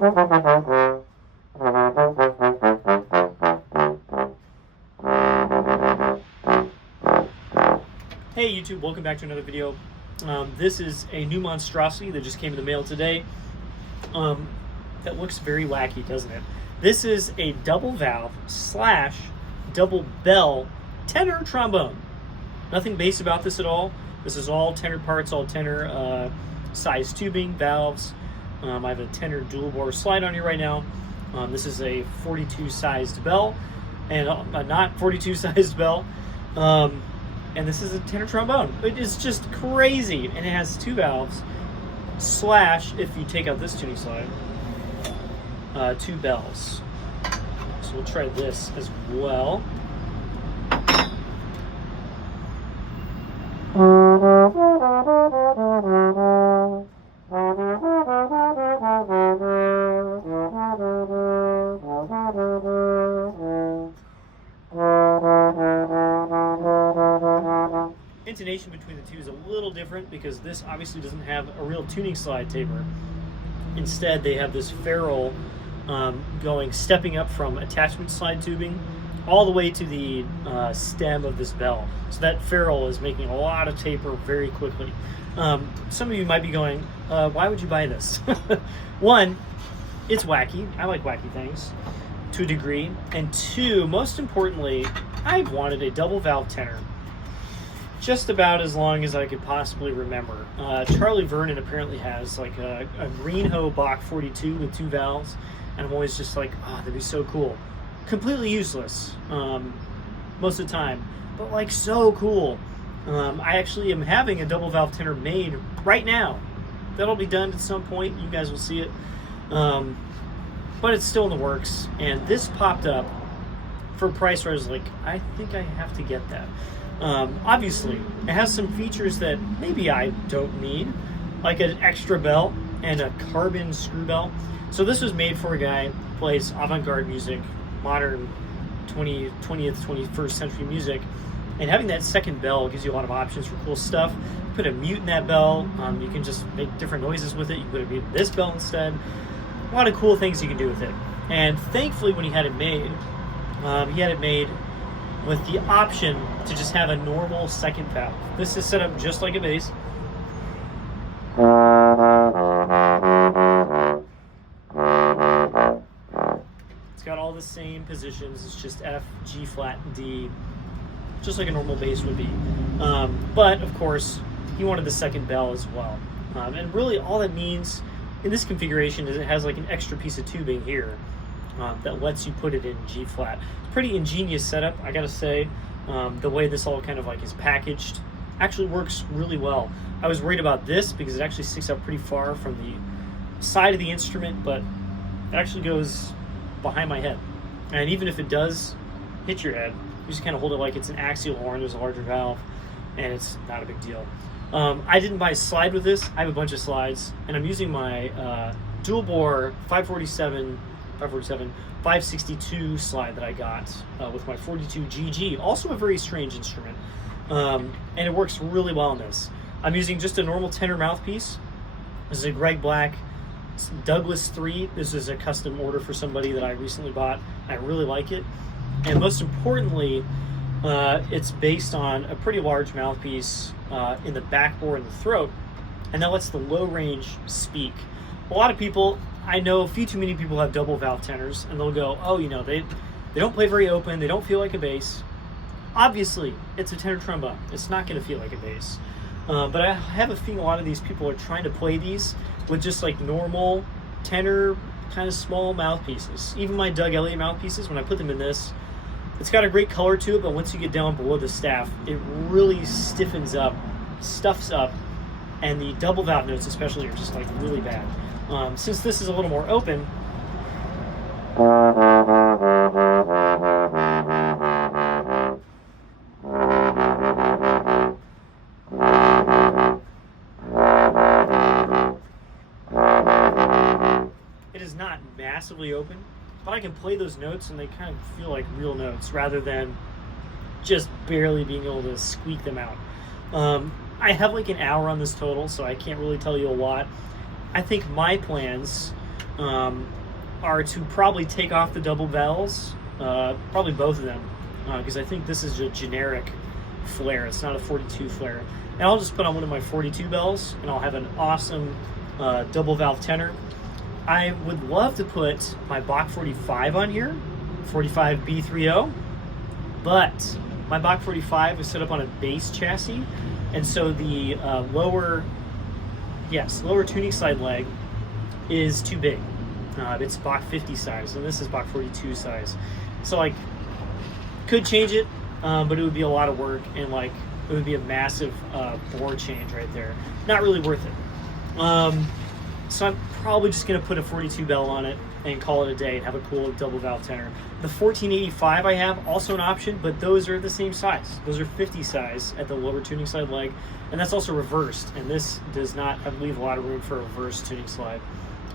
Hey YouTube, welcome back to another video. This is a new monstrosity that just came in the mail today. That looks very wacky, doesn't it? This is a double valve / double bell tenor trombone. Nothing bass about this at all. This is all tenor parts, all tenor size tubing, valves. I have a tenor dual bore slide on here right now. This is a 42 sized bell, and not 42 sized bell. And this is a tenor trombone. It is just crazy, and it has two valves / if you take out this tuning slide, two bells. So we'll try this as well. Intonation between the two is a little different because this obviously doesn't have a real tuning slide taper. Instead, they have this ferrule stepping up from attachment slide tubing all the way to the stem of this bell. So that ferrule is making a lot of taper very quickly. Some of you might be going, why would you buy this? One, it's wacky. I like wacky things to a degree. And two, most importantly, I've wanted a double valve tenor just about as long as I could possibly remember. Charlie Vernon apparently has like a Greenho Bach 42 with two valves, and I'm always just like, oh, that'd be so cool. Completely useless most of the time, but like so cool. I actually am having a double valve tenor made right now. That'll be done at some point. You guys will see it. But it's still in the works, and this popped up for a price where I was like, I think I have to get that. Obviously, it has some features that maybe I don't need, like an extra bell and a carbon screw bell. So this was made for a guy who plays avant-garde music, modern 20th, 21st century music, and having that second bell gives you a lot of options for cool stuff. You put a mute in that bell, you can just make different noises with it. You put a mute in this bell instead. A lot of cool things you can do with it. And thankfully, when he had it made with the option to just have a normal second valve. This is set up just like a bass. It's got all the same positions. It's just F, G flat, D, just like a normal bass would be. But of course, he wanted the second bell as well. And really all that means in this configuration is it has like an extra piece of tubing here that lets you put it in G flat. Pretty ingenious setup, I gotta say. The way this all kind of like is packaged actually works really well. I was worried about this because it actually sticks out pretty far from the side of the instrument, but it actually goes behind my head. And even if it does hit your head, you just kind of hold it like it's an axial horn. There's a larger valve, and it's not a big deal. I didn't buy a slide with this. I have a bunch of slides, and I'm using my dual bore 562 slide that I got with my 42 GG, also a very strange instrument, and it works really well on this. I'm using just a normal tenor mouthpiece. This is a Greg Black Douglas 3. This is a custom order for somebody that I recently bought. I really like it, and most importantly, it's based on a pretty large mouthpiece in the back bore and the throat, and that lets the low range speak. A lot of people, I know a few too many people have double valve tenors, and they'll go, oh, you know, they don't play very open, they don't feel like a bass. Obviously, it's a tenor trombone. It's not going to feel like a bass. But I have a feeling a lot of these people are trying to play these with just like normal tenor, kind of small mouthpieces. Even my Doug Elliott mouthpieces, when I put them in this, it's got a great color to it, but once you get down below the staff, it really stiffens up, stuffs up, and the double valve notes especially are just like really bad. Since this is a little more open, it is not massively open, but I can play those notes and they kind of feel like real notes rather than just barely being able to squeak them out. I have like an hour on this total, so I can't really tell you a lot. I think my plans are to probably take off the double bells, probably both of them, because I think this is a generic flare. It's not a 42 flare. And I'll just put on one of my 42 bells, and I'll have an awesome double valve tenor. I would love to put my Bach 45 on here, 45 B30, but my Bach 45 is set up on a bass chassis, and so the lower tuning slide leg is too big. It's Bach 50 size, and this is Bach 42 size. So like, could change it, but it would be a lot of work, and like it would be a massive bore change right there. Not really worth it. So I'm probably just gonna put a 42 bell on it and call it a day and have a cool double valve tenor. The 1485 I have, also an option, but those are the same size. Those are 50 size at the lower tuning slide leg, and that's also reversed, and this does not leave a lot of room for a reverse tuning slide.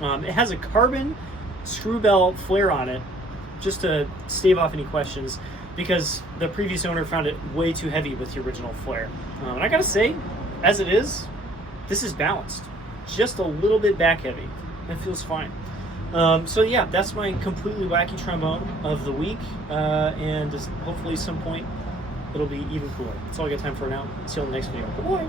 It has a carbon screw bell flare on it, just to stave off any questions, because the previous owner found it way too heavy with the original flare. And I gotta say, as it is, this is balanced. Just a little bit back heavy. It feels fine. So yeah, that's my completely wacky trombone of the week, and just hopefully some point it'll be even cooler. That's all I got time for now. See you on the next video. Bye.